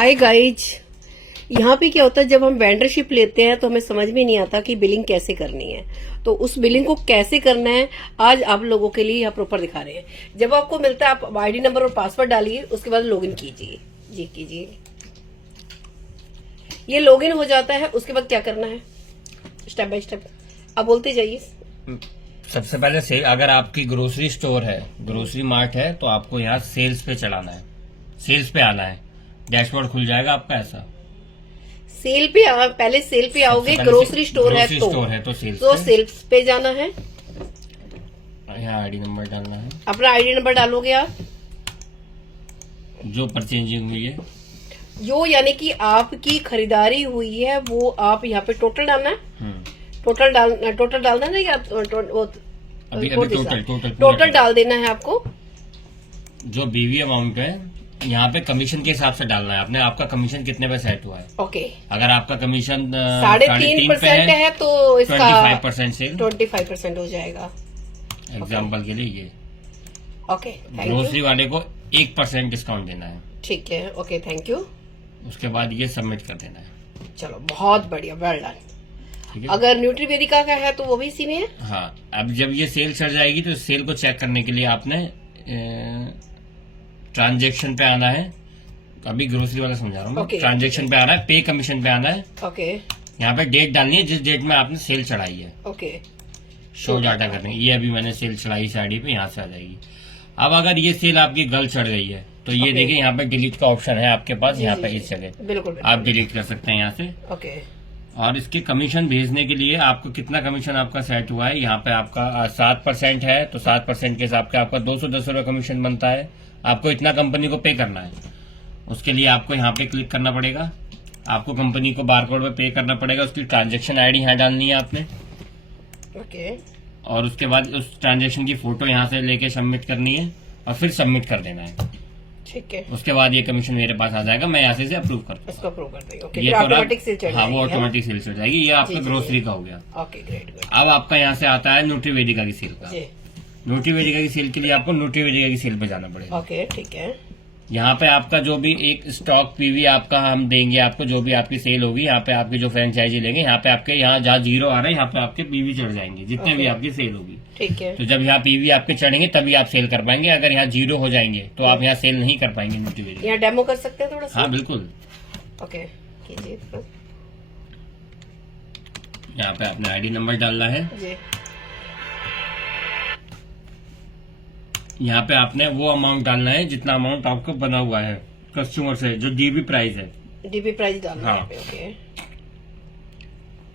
Hi guys, यहाँ पे क्या होता है जब हम वेंडरशिप लेते हैं तो हमें समझ में नहीं आता कि बिलिंग कैसे करनी है। तो उस बिलिंग को कैसे करना है आज आप लोगों के लिए यहाँ प्रॉपर दिखा रहे हैं। जब आपको मिलता है आप आईडी नंबर और पासवर्ड डालिए, उसके बाद लॉगिन कीजिए। जी कीजिए। ये लॉगिन हो जाता है, उसके बाद क्या करना है स्टेप बाय स्टेप आप बोलते जाइए। सबसे पहले सेल, अगर आपकी ग्रोसरी स्टोर है, ग्रोसरी मार्ट है, तो आपको यहाँ सेल्स पे चलाना है, सेल्स पे आना है। डैशबोर्ड खुल जाएगा आपका ऐसा। सेल पे पहले सेल पे आओगे। ग्रोसरी स्टोर है तो सेल्स पे जाना है। यहाँ आईडी नंबर डालना है, अपना आईडी नंबर डालोगे आप, जो परचेजिंग हुई है, जो यानी कि आपकी खरीदारी हुई है वो आप यहाँ पे टोटल डालना है। टोटल डालना है ना, या अभी टोटल डाल देना है आपको। जो बीवी अमाउंट है यहाँ पे कमीशन के हिसाब से डालना है आपने। आपका कमीशन कितने पे सेट हुआ है? ओके। अगर आपका कमीशन 3.5% है तो इसका 25% से 25% हो जाएगा। एग्जाम्पल के लिए ये ओके। ग्रोसरी वाले को 1% डिस्काउंट देना है। ठीक है, ओके, थैंक यू। उसके बाद ये सबमिट कर देना है। चलो बहुत बढ़िया, वेल डन। ठीक है। अगर न्यूट्रीवेदिका का है तो वो भी इसी में है। हाँ, अब जब ये सेल चढ़ जाएगी तो सेल को चेक करने के लिए आपने ट्रांजैक्शन पे आना है। अभी ग्रोसरी वाला समझा रहा हूँ। ट्रांजैक्शन पे आना है, पे कमीशन पे आना है। ओके। यहाँ पे डेट डालनी है जिस डेट में आपने सेल चढ़ाई है। ओके। शो डाटा करने, ये अभी मैंने सेल चढ़ाई साड़ी पे, यहाँ से आ जाएगी। अब अगर ये सेल आपकी गल चढ़ गई है तो ये देखिए यहाँ पे डिलीट का ऑप्शन है आपके पास। यहाँ पे इस जगह बिल्कुल आप डिलीट कर सकते हैं यहाँ से। ओके। और इसके कमीशन भेजने के लिए आपको कितना कमीशन आपका सेट हुआ है, यहाँ पे आपका 7% है तो 7% के हिसाब से आपका 210 रुपये कमीशन बनता है। आपको इतना कंपनी को पे करना है। उसके लिए आपको यहाँ पे क्लिक करना पड़ेगा, आपको कंपनी को बारकोड पे पे करना पड़ेगा। उसकी ट्रांजैक्शन आईडी यहाँ डालनी है आपने। ओके। और उसके बाद उस ट्रांजैक्शन की फोटो यहाँ से लेके सबमिट करनी है और फिर सबमिट कर देना है। ठीक है। उसके बाद ये कमीशन मेरे पास आ जाएगा, मैं यहाँ से अप्रूव करता हूँ। अप्रूव कर देंगे। ओके। ये ऑटोमेटिक सेल चढ़ हाँ, वो ऑटोमेटिक सेल चढ़ जाएगी। ये आपका ग्रोसरी का हो गया। Okay, great. अब आपका यहाँ से आता है न्यूट्रीवेदिका की सेल का। न्यूट्रीवेदिका की सेल के लिए आपको न्यूट्रीवेदिका की सेल पे जाना पड़ेगा। ओके, ठीक है। यहाँ पे आपका जो भी एक स्टॉक पीवी आपका हम देंगे आपको, जो भी आपकी सेल होगी, यहाँ पे आपकी जो फ्रेंचाइजी लेंगे, यहाँ पे आपके यहाँ जहाँ 0 आ रहा है यहाँ पे आपके पीवी चढ़ जाएंगे जितने भी आपकी सेल होगी। ठीक है। तो जब यहाँ पीवी आपके चढ़ेंगे तभी आप सेल कर पाएंगे। अगर यहाँ 0 हो जाएंगे तो आप यहाँ सेल नहीं कर पाएंगे न्यूट्रीवेदिका। यहाँ डेमो कर सकते हैं थोड़ा सा? हाँ बिल्कुल। ओके, कीजिए। यहाँ पे अपना आईडी नंबर डालना है जी। यहाँ पे आपने वो अमाउंट डालना है जितना अमाउंट आपको बना हुआ है कस्टमर से, जो डीबी प्राइस है। डीबी प्राइस डालना है। हाँ। ओके।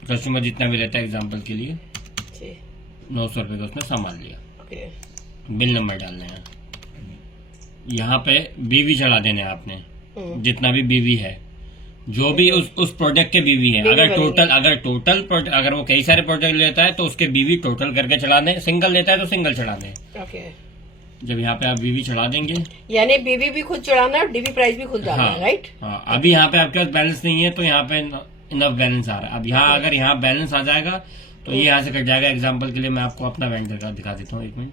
कस्टमर जितना भी लेता है, एग्जांपल के लिए जी 900 रुपए का उसने सामान लिया। ओके। बिल नंबर डालना है। यहाँ पे बीवी चढ़ा देने हैं आपने, जितना भी बीवी है, जो भी उस प्रोडक्ट के बीवी है। अगर वो कई सारे प्रोडक्ट लेता है तो उसके बीवी टोटल करके चढ़ाने, सिंगल लेता है तो सिंगल चढ़ाने। ओके। जब यहाँ पे आप बीवी चढ़ा देंगे, यानी बीवी भी खुद चढ़ाना है, डीबी प्राइस भी खुद डालना है, राइट? हाँ। अभी यहाँ पे आपके पास बैलेंस नहीं है तो यहाँ पे इनफ बैलेंस आ रहा है। अब यहाँ अगर यहाँ बैलेंस आ जाएगा तो ये यहाँ से कट जाएगा। एग्जांपल के लिए मैं आपको अपना वेंडर का दिखा देता हूँ, 1 मिनट।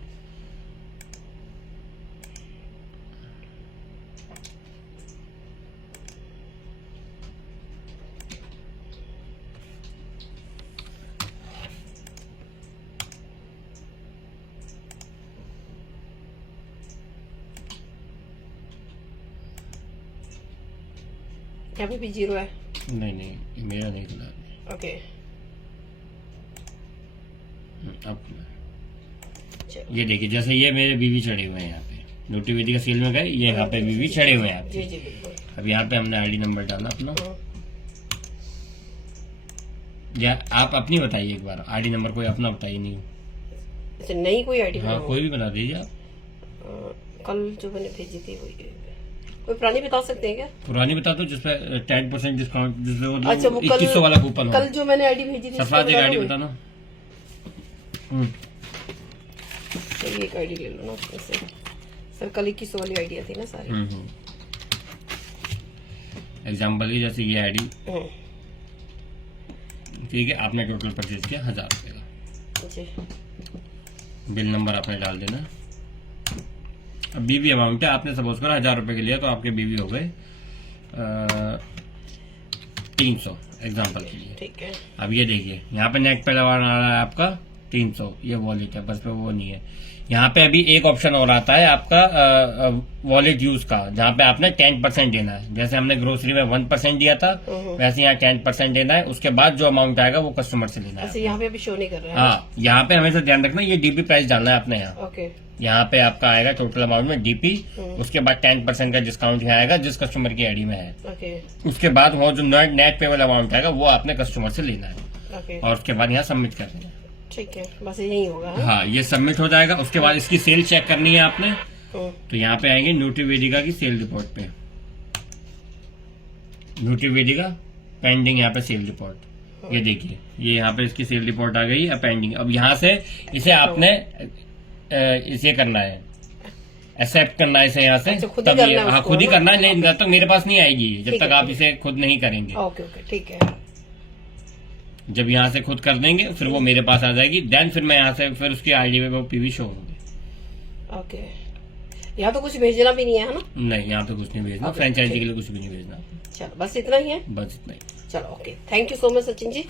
यहाँ पे भी 0 है? नहीं, मेरा नहीं खुला। ओके। अब ये देखिए, जैसे ये मेरे बीवी चढ़े हुए हैं यहाँ पे, न्यूट्रीवेदिका सेल में गए, ये यहाँ पे बीवी चढ़े हुए हैं। जी बिल्कुल। अब यहाँ पे हमने आईडी नंबर डालना अपना। या आप अपनी बताइए एक बार, आईडी नंबर कोई अपना बताइए। नहीं कोई आईडी? हाँ, कोई भी बता दीजिए आप। कल जो मैंने भेजी थी वही। कोई पुरानी बता सकते हैं क्या? पुरानी बता दो जिसपे 10% डिस्काउंट, जिसमें अच्छा, वो 2100 वाला कूपन हो। कल जो मैंने आईडी भेजी थी सफाद एक आईडी बताना। चलिए एक आईडी ले लो ना उसमें से। सर कल 2100 वाली आइडिया थी ना सारी। एग्जाम्पल की जैसे ये आईडी, ठीक है, आपने टोटल परचेज किया 1000 रुपये का। बिल नंबर आपने डाल देना। अब बीवी अमाउंट है, आपने सपोज करो 1000 रुपए के लिए, तो आपके बीवी हो गए 300 एग्जाम्पल के लिए। ठीक है। अब ये देखिए यहाँ पे नेट पे लगा आ रहा है आपका 300, ये वॉलेट है, बस पे वो नहीं है। यहाँ पे अभी एक ऑप्शन और आता है आपका वॉलेट यूज का, जहाँ पे आपने 10% देना है। जैसे हमने ग्रोसरी में 1% दिया था, वैसे यहाँ 10% देना है। उसके बाद जो अमाउंट आएगा वो कस्टमर से लेना है। यहाँ पे अभी शो नहीं कर रहा है। हाँ, यहाँ पे हमेशा ध्यान रखना, ये डीपी प्राइस डालना है आपने यहाँ। ओके। यहाँ पे आपका आएगा टोटल अमाउंट में डीपी, उसके बाद 10% का डिस्काउंट यहाँ आएगा जिस कस्टमर की आईडी में है। ओके। उसके बाद वो जो नेट पेबल अमाउंट आएगा वो आपने कस्टमर से लेना है। ओके। और उसके बाद यहाँ सबमिट कर देना है। ठीक है, बस यही होगा। हाँ, ये सबमिट हो जाएगा। उसके बाद इसकी सेल चेक करनी है आपने, तो यहाँ पे आएंगे न्यूट्रीवेदिका की सेल रिपोर्ट पे, न्यूट्रीवेदिका पेंडिंग, यहाँ पे सेल रिपोर्ट। ये देखिए, ये यहाँ पे इसकी सेल रिपोर्ट आ गई है पेंडिंग। अब यहाँ से इसे आपने इसे करना है, एक्सेप्ट करना है इसे यहाँ से। अच्छा, खुद ही तब करना ये है हाँ उसको, खुद ही ना? करना है, नहीं जब तक मेरे पास नहीं आएगी, जब ठीक तक है, आप इसे खुद नहीं करेंगे। ओके ओके, ठीक है। जब यहाँ से खुद कर देंगे फिर वो मेरे पास आ जाएगी, देन फिर मैं यहाँ से फिर उसकी आईडी पे वो पीवी शो होगी। ओके। यहाँ तो कुछ भेजना भी नहीं है ना? नहीं, यहाँ पे कुछ नहीं भेजना, फ्रेंचाइजी के लिए कुछ भी नहीं भेजना। चलो, बस इतना ही है। बस इतना ही। चलो, okay, thank you so much Sachin ji.